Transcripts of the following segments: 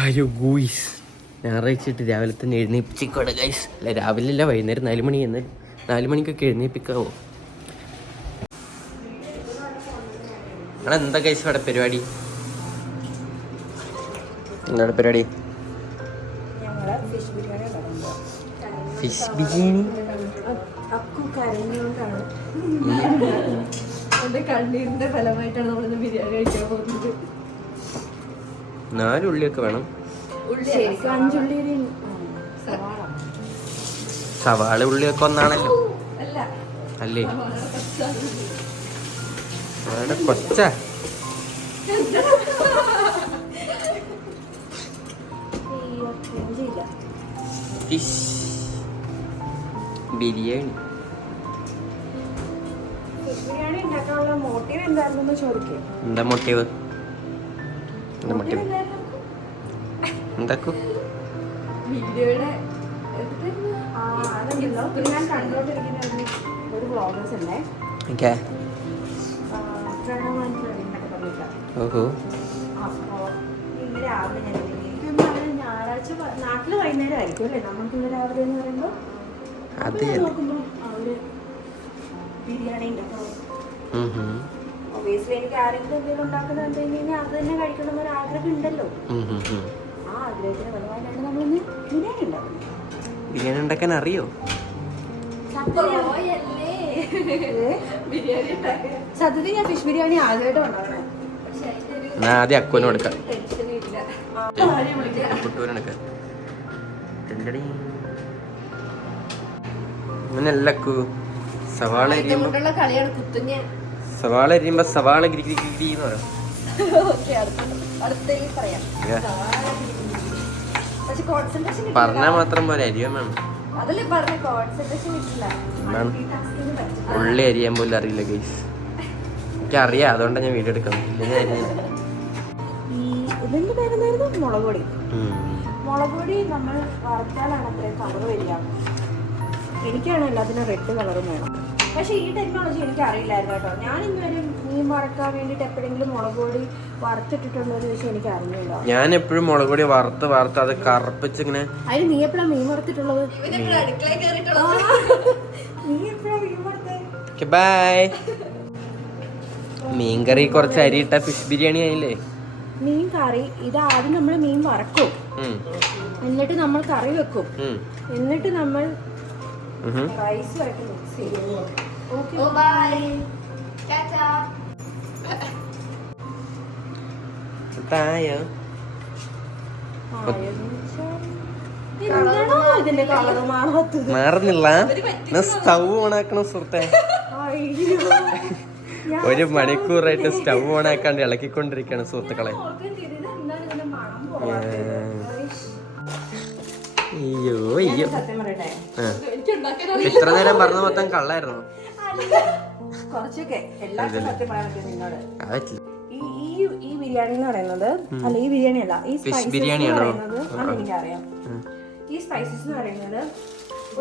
അയ്യോ ഗൂയിസ്, ഞായറാഴ്ചയിട്ട് രാവിലെ തന്നെ എഴുന്നേപ്പിച്ചിക്കോടെ ഗൈസ്. അല്ല രാവിലെ അല്ല, വൈകുന്നേരം 4 മണി. 4 മണിക്കൊക്കെ എഴുന്നേപ്പിക്കാവോ? എന്താ ഗൈസ് അവിടെ പരിപാടി? എന്താണ് പരിപാടി? ഫിഷ് ബിരിയാണി. കണ്ണീരിന്റെ ഫലമായിട്ടാണ് നമ്മളിന്ന് ബിരിയാണി കഴിക്കാൻ പോകുന്നത്. 4 ഉള്ളിയൊക്കെ വേണം. സവാള ഉള്ളിയൊക്കെ ഒന്നാണല്ലോ അല്ലേ? അവിടെ കൊച്ച ഫിഷ് ബിരിയാണി. എന്താ മോട്ടീവ്? എന്താക്കും? ഞാൻ കണ്ടോണ്ടിരിക്കുന്ന ഒരു വ്ളോഗേഴ്സ് ഉണ്ടേ. ഓഹോ. അപ്പോ ഇന്ന് രാവിലെ ഞാൻ ഞായറാഴ്ച നാട്ടില് വൈകുന്നേരം ആയിരിക്കും അല്ലേ? നമുക്കിന്ന് രാവിലെ എന്ന് പറയുമ്പോ നോക്കുമ്പോ അവര് ബിരിയാണി ഉണ്ടാക്കും. ഒബിയസ്ലി എനിക്ക് ആരെങ്കിലും എന്തെങ്കിലും ഉണ്ടാക്കുന്നത് കണ്ടു കഴിഞ്ഞാൽ അത് തന്നെ കഴിക്കണം ഒരു ആഗ്രഹം ഉണ്ടല്ലോ. ആ ആഗ്രഹത്തിന് ഫലമായിട്ടാണ് നമ്മളിന്ന് ബിരിയാണി ഉണ്ടാക്കുന്നത്. ബിരിയാണി ഉണ്ടാക്കാൻ അറിയോ? സത്യത്തിൽ ഞാൻ ഫിഷ് ബിരിയാണി ആദ്യമായിട്ട് ഉണ്ടാക്കണേ. ആദ്യം അക്കുവിന് കൊടുക്കാം. അങ്ങനെയല്ലക്കു. സവാള എരിയുമ്പോ സവാള ഗിരിന്ന് പറയാം. പറഞ്ഞാൽ മാത്രം പോലെ അരിയാൻ വേണം. ഉള്ളി അരിയാൻ പോലും അറിയില്ല ഗൈസ്. എനിക്കറിയാം, അതുകൊണ്ടാണ് ഞാൻ വീഡിയോ എടുക്കുന്നത്. മുളക് പൊടി നമ്മൾ വറുത്താലാണ് അത്രയും കളർ വരിക. എനിക്കാണ് എല്ലാത്തിനും റെഡ് കളറും വേണം. പക്ഷെ ഈ ടെക്നോളജി എനിക്ക് അറിയില്ലായിരുന്നു കേട്ടോ. ഞാൻ ഇന്നൊരു മീൻ വറക്കാൻ വേണ്ടിട്ട് എപ്പോഴെങ്കിലും മുളക് പൊടി വറുത്തിട്ടുണ്ടോ എന്ന് ചോദിച്ചാൽ എനിക്ക് അറിഞ്ഞില്ല. ഞാൻ എപ്പോഴും മുളക് പൊടി വറുത്ത് അത് കറുപ്പിച്ച് ഇങ്ങനെ. അതിന് നീ എപ്പോഴാണ് മീൻ വറുത്തിട്ടുള്ളത്? നീ എപ്പോഴാണ് മീൻ വറുത്തത്? ബൈ. മീൻ കറി കുറച്ച് അരി ഇട്ട ഫിഷ് ബിരിയാണി ആയില്ലേ? മീൻ കറി ഇത് ആദ്യം നമ്മൾ മീൻ വറക്കും, എന്നിട്ട് നമ്മൾ കറി വെക്കും, എന്നിട്ട് നമ്മൾ റൈസുമായിട്ട് മിക്സ് ചെയ്യും. മാറുന്നില്ല. സ്റ്റൗ ഓണാക്കണം സുഹൃത്തെ. ഒരു മണിക്കൂറായിട്ട് സ്റ്റൗ ഓണാക്കാണ്ട് ഇളക്കിക്കൊണ്ടിരിക്കുകയാണ് സുഹൃത്തുക്കളെ. അയ്യോ അയ്യോ, ഇത്ര നേരം പറഞ്ഞ മൊത്തം കള്ളായിരുന്നു. ഈ ബിരിയാണി എന്ന് പറയുന്നത് അല്ല, ഈ ബിരിയാണി അല്ല, ഈ ഫിഷ് ബിരിയാണിയാണോ? എനിക്കറിയാം. ഈ സ്പൈസസ് എന്ന് പറയുന്നത്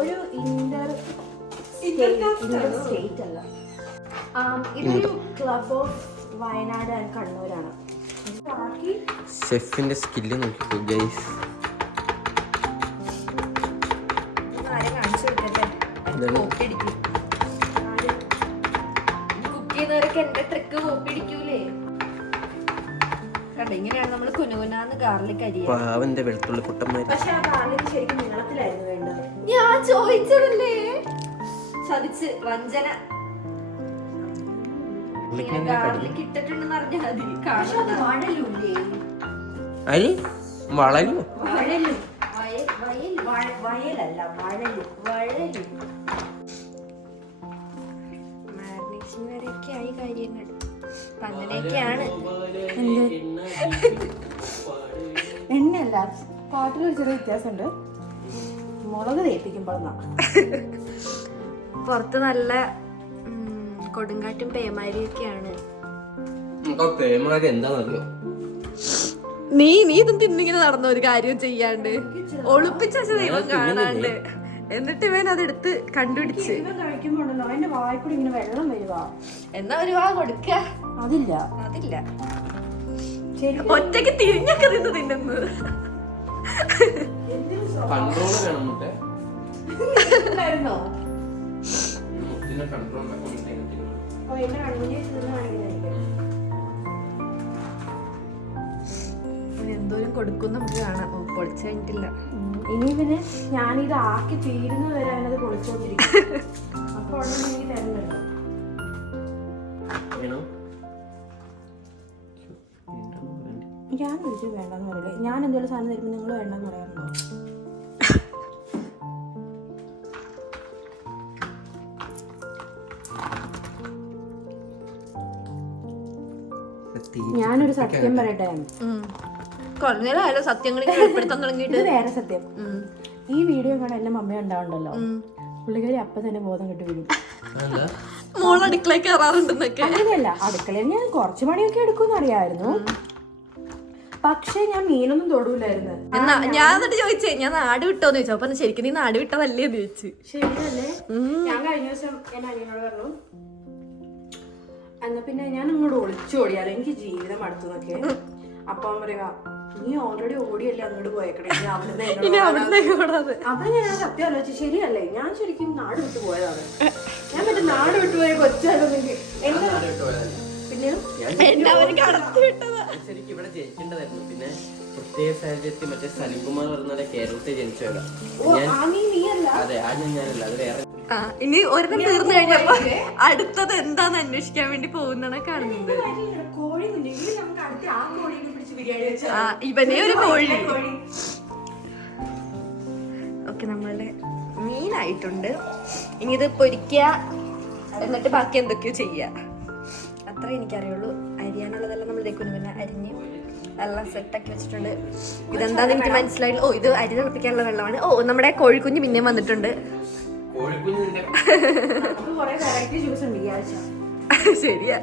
ഒരു ഇന്റർ സ്റ്റേറ്റ് അല്ല, ഇതൊരു ക്ലബ് ഓഫ് വയനാട് ആൻഡ് കണ്ണൂരാണ്. ഷെഫിന്റെ സ്കില്ല് നോക്കിക്കോ ഗൈസ്. ഇങ്ങനെയാണ് നമ്മൾ കുനുകുനാന്ന് ഗാർലിക് അരിയുക. പാവന്റെ വെളുത്തുള്ളി കുട്ടന്മാര്. പക്ഷെ ആ ഗാർലിക് ശരിക്കും നീളത്തിലായിരുന്നു വേണ്ടത്. ഞാൻ ചോദിച്ചതല്ലേ, ചതിച്ച് വഞ്ചന. ഗാർലിക് ഇട്ടിട്ടുണ്ടെന്ന് അറിഞ്ഞാൽ മതി. അരി വളരും. വയലല്ല, വഴലും. മാരിനേഷൻ വരെയൊക്കെ ആയി കാര്യങ്ങൾ. അങ്ങനെയൊക്കെയാണ്. എണ്ണയല്ല, പാട്ടിലൊരു ചെറിയ വ്യത്യാസമുണ്ട്. മുളക് തേപ്പിക്കുമ്പോഴാണ്. പുറത്ത് നല്ല കൊടുങ്കാറ്റും പേമാരിയൊക്കെയാണ്. എന്താണെന്നറിയോ? നീ ഇതും തിന്നിങ്ങനെ നടന്ന ഒരു കാര്യം ചെയ്യാണ്ട് ഒളിപ്പിച്ച ദൈവം കാണാണ്ട്, എന്നിട്ട് ഇവൻ അതെടുത്ത് കണ്ടുപിടിച്ച് കഴിക്കുമ്പോണ്ടല്ലോ അതിന്റെ വായ്പൂടി ഇങ്ങനെ വെള്ളം വരുവാ. എന്നാ ഒരു വാ കൊടുക്ക. അതില്ല ഒറ്റക്ക് തിരിഞ്ഞൊക്കെ നിന്ന് തിന്നുന്നത്. കൺട്രോൾ വേണം മുട്ടേ. ഉണ്ടായിരുന്നോ? മുട്ടിനെ കൺട്രോൾ ഓ, എന്നെ കൺമുന്നിൽ നിന്ന് കാണിക്കുന്നതായിരിക്കും. എന്തോരം കൊടുക്കും നമുക്ക് കാണാം. ഓ, പൊളിച്ചു കഴിഞ്ഞിട്ടില്ല. ഇനി പിന്നെ ഞാനിത് ആക്കി തീരുന്നത് വരെ അവനത് പൊളിച്ചോണ്ടിരിക്കും. അപ്പൊ ഉടനെ എനിക്ക് തരുന്നുണ്ടോ? ഞാൻ ഒരിക്കലും വേണ്ടെന്ന് പറയില്ലേ. ഞാൻ എന്തെങ്കിലും സാധനം തരുമ്പോൾ നിങ്ങൾ വേണ്ടെന്ന് പറയാറുണ്ടോ? ഞാനൊരു സത്യം പറയട്ടെ. കുറഞ്ഞാലോ സത്യങ്ങൾ ഉൾപ്പെടുത്താൻ തുടങ്ങിയിട്ട്. ഇത് വേറെ സത്യം. ഈ വീഡിയോ കാണാൻ എന്റെ മമ്മ ഉണ്ടാവുണ്ടല്ലോ, പുള്ളിക്കാരി അപ്പൊ തന്നെ ബോധം കെട്ട് വീഴും. മോൾ അടുക്കളയിൽ കയറാറുണ്ടെന്നൊക്കെ. അങ്ങനെയല്ല, അടുക്കളയിൽ ഞാൻ കുറച്ച് പണിയൊക്കെ എടുക്കുമെന്ന് അറിയാമായിരുന്നു, പക്ഷെ ഞാൻ മീനൊന്നും തൊടൂലായിരുന്നു. ഞാൻ എന്നിട്ട് ചോദിച്ചേ, ഞാൻ നാട് വിട്ടോന്ന് ചോദിച്ചു. അപ്പൊ ശരിക്കും നീ നാട് വിട്ടതല്ലേ എന്ന് ചോദിച്ചു. ശരിയല്ലേ? ഞാൻ കഴിഞ്ഞ ദിവസം എന്റെ അനിയനോട് പറഞ്ഞു, എന്നാ പിന്നെ ഞാൻ ഇങ്ങോട്ട് ഒളിച്ചോടിയാലോ, എനിക്ക് ജീവിതം അടുത്തുനിന്നൊക്കെ. അപ്പൊ അവൻ പറയുക, നീ ഓൾറെഡി ഓടിയല്ലേ അങ്ങോട്ട് പോയേക്കണേ, അപ്പൊ ഞാൻ സത്യം ആലോചിച്ചു. ശരിയല്ലേ, ഞാൻ ശരിക്കും നാട് വിട്ടു പോയതാണ്. ഞാൻ മറ്റേ നാട് വിട്ടുപോയ കൊച്ചാലോ പിന്നെയും ശരിക്കും ഇവിടെ ജനിക്കേണ്ടതായിരുന്നു. പിന്നെ പ്രത്യേക സാഹചര്യത്തിൽ മറ്റേ സലിംകുമാർ പറഞ്ഞ കേരളത്തിൽ ജനിച്ചവരാ. അതെ, ആ ഞാനല്ല, അത് വേറെ. ഇനി ഒരെണ്ണം തീർന്നു കഴിഞ്ഞപ്പോ അടുത്തത് എന്താന്ന് അന്വേഷിക്കാൻ വേണ്ടി പോകുന്നതാണ് കാണുന്നത്. ഇവനെ ഒരു കോഴി. ഓക്കെ, നമ്മളുടെ മീനായിട്ടുണ്ട്. ഇനി ഇത് പൊരിക്കുക, എന്നിട്ട് ബാക്കി എന്തൊക്കെയോ ചെയ്യാ. അത്രേ എനിക്കറിയുള്ളൂ. അരിയാനുള്ളതെല്ലാം നമ്മൾ ഇതേക്കുന്നു. പിന്നെ അരിഞ്ഞ് എല്ലാം സെറ്റാക്കി വെച്ചിട്ടുണ്ട്. ഇതെന്താന്ന് എനിക്ക് മനസ്സിലായില്ല. ഓ, ഇത് അരി തിളപ്പിക്കാനുള്ള വെള്ളമാണ്. ഓ, നമ്മുടെ കോഴിക്കുഞ്ഞ് പിന്നെയും വന്നിട്ടുണ്ട്. ശരിയാ.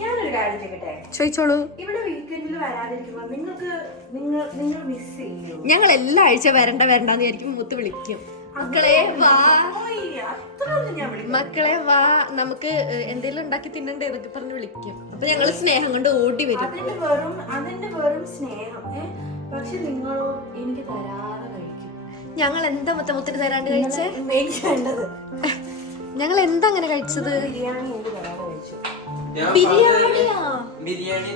ഞാനൊരു കാര്യം ചോദിക്കട്ടെ? ചോദിച്ചോളൂ. ഇവിടെ വീക്കെൻഡിൽ വരാതിരിക്കുമ്പോ നിങ്ങൾ മിസ് ചെയ്യോ? ഞങ്ങൾ എല്ലാ ആഴ്ച വരണ്ടെന്ന് വിചാരിക്കും. മുത്ത് വിളിക്കും, മക്കളെ വാ, മക്കളെ വാ, നമുക്ക് എന്തെങ്കിലും ഉണ്ടാക്കി തിന്നണ്ടേ എന്നൊക്കെ പറഞ്ഞ് വിളിക്കും. അപ്പൊ ഞങ്ങള് സ്നേഹം കൊണ്ട് ഓടി വരും. അതിന്റെ വെറും സ്നേഹം. പക്ഷെ നിങ്ങളോ എനിക്ക് തരാതെ കഴിക്കും. ഞങ്ങൾ എന്താ മുത്തിന് തരാണ്ട് കഴിച്ചേ? വേണ്ടത് ഞങ്ങൾ എന്താ അങ്ങനെ കഴിച്ചത്? ബിരിയാണി എനിക്ക് തരാതെ കഴിച്ചു. ബിരിയാണിയാ? ബിരിയാണി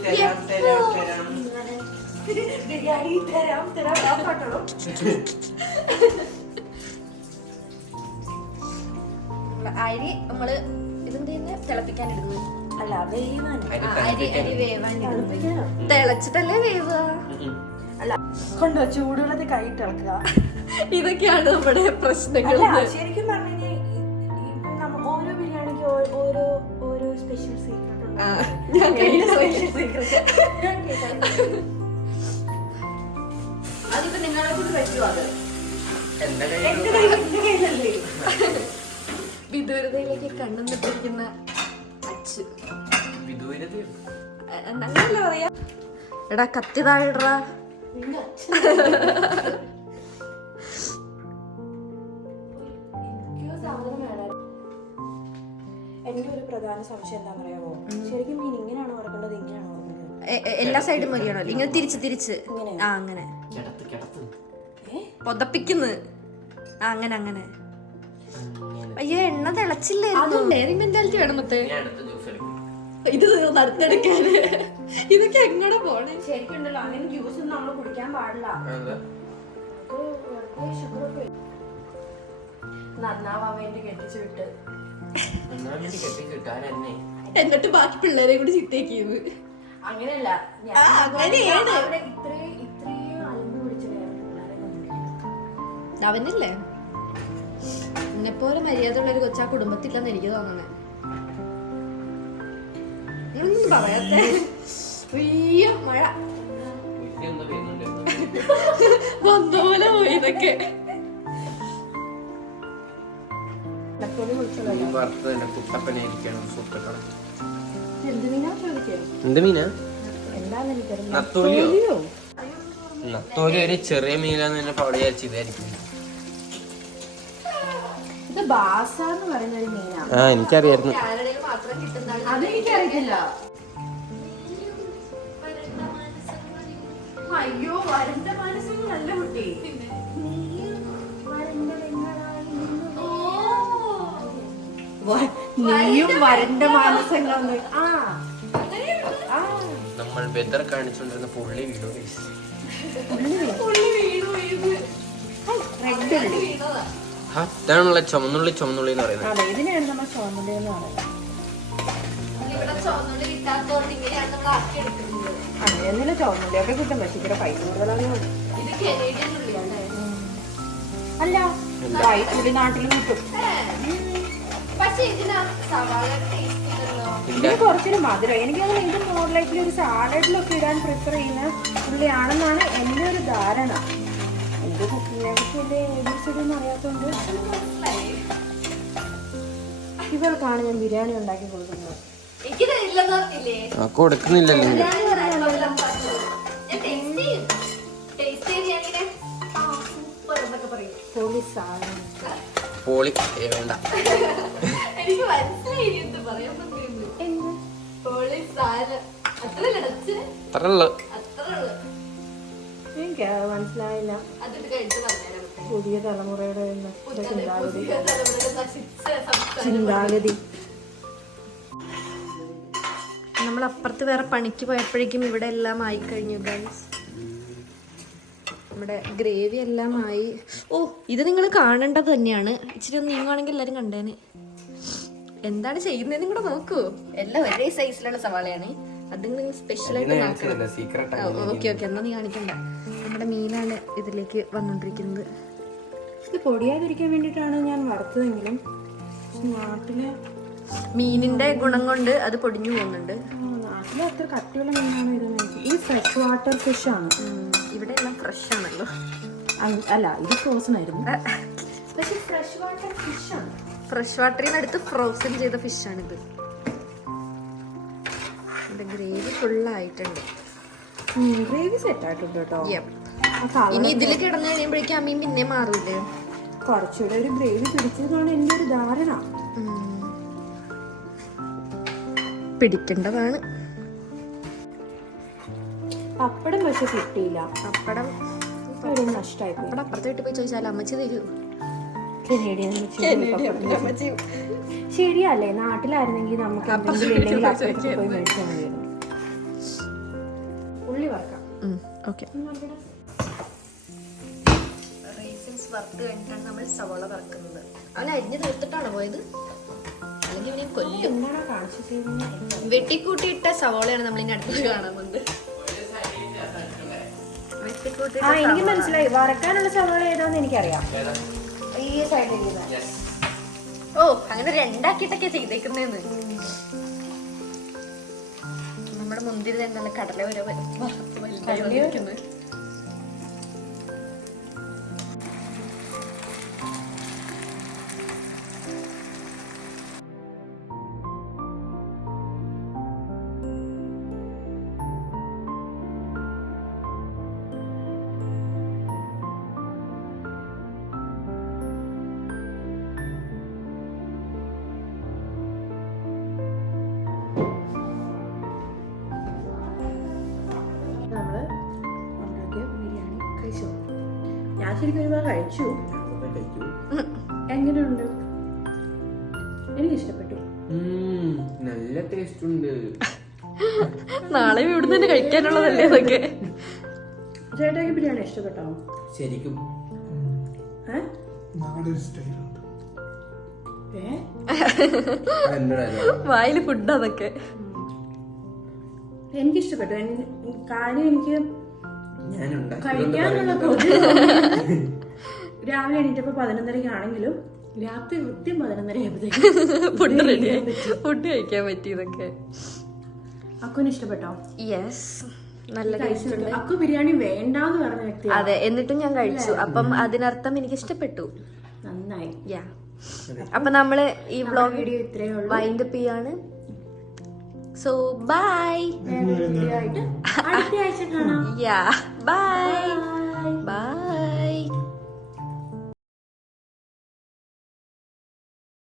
അരി നമ്മള് ഇതെന്താ തിളപ്പിക്കാൻ ഇടുന്നു? അല്ല, വേവാൻ. അരി വേവാൻ തിളച്ചിട്ടല്ലേ വേവുക? അല്ല, കൊണ്ടോ ചൂടുവെള്ളത്തിൽ കൈ ഇളക്കുക. ഇതൊക്കെയാണ് നമ്മുടെ പ്രശ്നങ്ങൾ. ശരിക്കും പറഞ്ഞു കഴിഞ്ഞാൽ ഓരോ ബിരിയാണിക്ക് ഓരോ സ്പെഷ്യൽ സീക്രട്ട് ഉണ്ട്. അതിപ്പോ നിങ്ങളെ കൊണ്ട് പറ്റുമോ? അത് വിദൂരതയിലേക്ക് കണ്ണുന്നിട്ടിരിക്കുന്ന അച്ഛൻ. അങ്ങനല്ല പറയാ. എടാ, കത്തി താഴെടാ. എന്റെ ഒരു പ്രധാന സംശയം എന്താ പറയാമോ? ശരിക്കും മീൻ ഇങ്ങനെയാണോ വറക്കേണ്ടത്, ഇങ്ങനെയാണോ വറക്കേണ്ടത്? എല്ലാ സൈഡും മതിയാണോ? ഇങ്ങനെ തിരിച്ച് ആ അങ്ങനെ പൊതപ്പിക്കുന്നത്. അങ്ങനെ അങ്ങനെ. അയ്യോ, എണ്ണ തിളച്ചില്ലായിരുന്നു. മെന്റാലിറ്റി വേണം മൊത്തം. ഇത് നടത്തെടുക്കാന് ഇതൊക്കെ എങ്ങോട്ട് പോണേ? ശരിക്കും ഉണ്ടല്ലോ, അങ്ങനെ ജ്യൂസ് ഒന്നും നമ്മൾ കുടിക്കാൻ പാടില്ല. നന്നാവാൻ വേണ്ടി കെട്ടിച്ചു വിട്ട് എന്നിട്ട് ബാക്കി പിള്ളേരെ കൂടി ചിത്തേക്കിയത്. അങ്ങനെയല്ല, അങ്ങനെയാണ്. ഇത്രയും അലമ്പ് പിടിച്ച അവനല്ലേ എന്നെപ്പോലെ മര്യാദ ഉള്ള ഒരു കൊച്ചാ കുടുംബത്തില്ലെന്ന് എനിക്ക് തോന്നണേ. പറയാത്തെ മഴ വന്ന പോലെ പോയി. ഇതൊക്കെ എന്ത് മീനാ? നത്തോലിയോ? നത്തോലി ഒരു ചെറിയ മീനാന്ന് തന്നെ പവള വിചാരിച്ചു. ഇതായിരിക്കും. ഇത് ബാസ എന്ന് പറയുന്ന ഒരു മീനാണ്. എനിക്കറിയായിരുന്നു. കാനഡയിൽ മാത്രം കിട്ടുന്ന. അതെനിക്കറിയില്ല. അയ്യോ വരണ്ട മനസ്സിൽ നല്ല കുട്ടി. നീയും വരണ്ട മാനസങ്ങളൊന്നും. നമ്മൾ വെതർ കാണിച്ചുകൊണ്ടിരുന്ന പുള്ളി വീഡിയോ ഇതാണുള്ള ചുമന്നുള്ളി എന്ന് പറയുന്നത്. അതെ, ഇതിനെയാണ് നമ്മൾ ചുവന്നുള്ളി എന്ന് പറയുന്നത്. അതെ, എന്തിനാ ചുവന്നുള്ളിയൊക്കെ കിട്ടും, പക്ഷെ ഇവിടെ പൈസ കൂടുതലാണ്. അല്ല, ഉള്ളി നാട്ടിൽ കിട്ടും. ഇതിന് കുറച്ചൊരു മധുരം. എനിക്കങ്ങനെ ഇത് മോഡലായിട്ടുള്ള ഒരു സാലഡിലൊക്കെ ഇടാൻ പ്രിഫർ ചെയ്യുന്ന ഉള്ളിയാണെന്നാണ് എൻ്റെ ഒരു ധാരണ. എനിക്ക് കുക്കിങ്ങിനെ കുറിച്ച് വലിയ ഏബിസിഡൊന്നും അറിയാത്തതുകൊണ്ട് ഇവർക്കാണ് ഞാൻ ബിരിയാണി ഉണ്ടാക്കി കൊടുക്കുന്നത്. കൊടുക്കുന്നില്ലല്ലോ. പോളി വേണ്ട. എനിക്ക് മനസ്സിലായി എന്ത് പറയാൻ എനിക്ക് മനസ്സിലായില്ല. പുതിയ തലമുറയുടെ ചിന്താഗതി. നമ്മൾ അപ്പുറത്ത് വേറെ പണിക്ക് പോയപ്പോഴേക്കും ഇവിടെ എല്ലാം ആയി കഴിഞ്ഞു ഗൈസ്. നമ്മുടെ ഗ്രേവി എല്ലാം ആയി. ഓ, ഇത് നിങ്ങൾ കാണേണ്ടത് തന്നെയാണ്. ഇച്ചിരി ഒന്ന് നീങ്ങുവാണെങ്കിൽ എല്ലാവരും കണ്ടേനെ. എന്താണ് ചെയ്യുന്നതെന്ന് കൂടെ നോക്കൂ. എല്ലാം ഒരേ സൈസിലുള്ള സവാളയാണ്. അത് നിങ്ങൾ സ്പെഷ്യലായിട്ട് നോക്കണം. ഓക്കെ എന്നാ നീ കാണിക്കണ്ട. നമ്മുടെ മീനാണ് ഇതിലേക്ക് വന്നോണ്ടിരിക്കുന്നത്. ഇത് പൊടിയാതിരിക്കാൻ വേണ്ടിയിട്ടാണ് ഞാൻ വറുത്തതെങ്കിലും നാട്ടില് മീനിന്റെ ഗുണം കൊണ്ട് അത് പൊടിഞ്ഞു പോകുന്നുണ്ട്. നാട്ടിലെ അത്ര കട്ടിയുള്ള മീനാണ് ഇത്. ഇത് ഫ്രഷ് വാട്ടർ ഫിഷ് ആണ്. ഇവിടെ എല്ലാം ഫ്രഷ് ആണല്ലോ. അല്ല, ഇത് ഫ്രോസൺ ആയിരുന്നു. പക്ഷെ ഫ്രഷ് വാട്ടർ ഫിഷ് ആണ്. ഫ്രഷ് വാട്ടറിൽ നിന്ന് എടുത്ത് ഫ്രോസൺ ചെയ്ത ഫിഷാണിത്. ഇവിടെ ഗ്രേവി ഫുള്ളായിട്ടുണ്ട്. ഗ്രേവി സെറ്റ് ആയിട്ടുണ്ട് കേട്ടോ. ഇനി ഇതിൽ കിടന്നു കഴിയുമ്പോഴേക്കും ആ മീൻ പിന്നെ മാറൂലേ? കുറച്ചുകൂടെ ഒരു ഗ്രേവി പിടിച്ചതാണ് എൻ്റെ ഒരു ധാരണ. പിടിക്കേണ്ടതാണ്. പപ്പടം പക്ഷെ കിട്ടിയില്ല. പപ്പടം നഷ്ടമായി. പപ്പടം അപ്പുറത്ത് വീട്ടിൽ പോയി ചോദിച്ചാൽ അമ്മച്ചി തരൂ. ശരിയല്ലേ, നാട്ടിലായിരുന്നെങ്കിൽ നമുക്ക് പോയി മേടിച്ചാൽ മതിയായിരുന്നു. ഉള്ളി വറക്കാം. റൈസിൻസ് വറുത്ത് കഴിഞ്ഞിട്ടാണ് നമ്മൾ സവാള വറക്കുന്നത്. അവൻ അരിഞ്ഞ് തീർത്തിട്ടാണോ പോയത്? അല്ലെങ്കിൽ ഇവനെ കൊല്ലും. വെട്ടിക്കൂട്ടിയിട്ട സവാളയാണ് നമ്മൾ ഇനി അടുത്തത് കാണാൻ പോകുന്നത്. എനിക്ക് മനസ്സിലായി. വറക്കാനുള്ള സവാള ഏതാന്ന് എനിക്കറിയാം. ഈ സൈഡിൽ. ഓ, അങ്ങനെ രണ്ടാക്കിയിട്ടൊക്കെ ചെയ്തേക്കുന്നേന്ന്. നമ്മുടെ മുന്തിരി തന്നെ കടല വരെ വലുതായിരിക്കുന്നത്. ഞാൻ ശരിക്കും ഒരുപാട് കഴിച്ചു. എങ്ങനെയുണ്ട്? എനിക്കിഷ്ടപ്പെട്ടു. നല്ല ടേസ്റ്റ് ഉണ്ട്. നാളെ ഇവിടുന്ന് തന്നെ കഴിക്കാനുള്ളതല്ലേ ഇതൊക്കെ. ചേട്ടാക്ക് ബിരിയാണി ഇഷ്ടപ്പെട്ടോ? ശരിക്കും വായില് ഫുഡ് അതൊക്കെ. എനിക്കിഷ്ടപ്പെട്ടു. കാര്യം എനിക്ക് കഴിക്കാനുള്ള രാവിലെ എണീറ്റപ്പോ 11:30 രാത്രി കൃത്യം 11:30 ഫുഡ് റെഡിയായി. ഫുഡ് കഴിക്കാൻ പറ്റിയതൊക്കെ. അക്കുന് ഇഷ്ടപ്പെട്ടോ? യെസ്, നല്ല ടേസ്റ്റ് ഉണ്ട്. അക്കു ബിരിയാണി വേണ്ടാന്ന് പറഞ്ഞ വ്യക്തി. അതെ, എന്നിട്ടും ഞാൻ കഴിച്ചു. അപ്പം അതിനർത്ഥം എനിക്ക് ഇഷ്ടപ്പെട്ടു. നന്നായി. അപ്പൊ നമ്മള് ഈ വ്ലോഗ് വീഡിയോ ഇത്രയേ ഉള്ളൂ. വൈൻഡ് അപ്പ് ചെയ്യാണ്. So bye. അടുത്ത ആഴ്ച കാണാം. Bye by.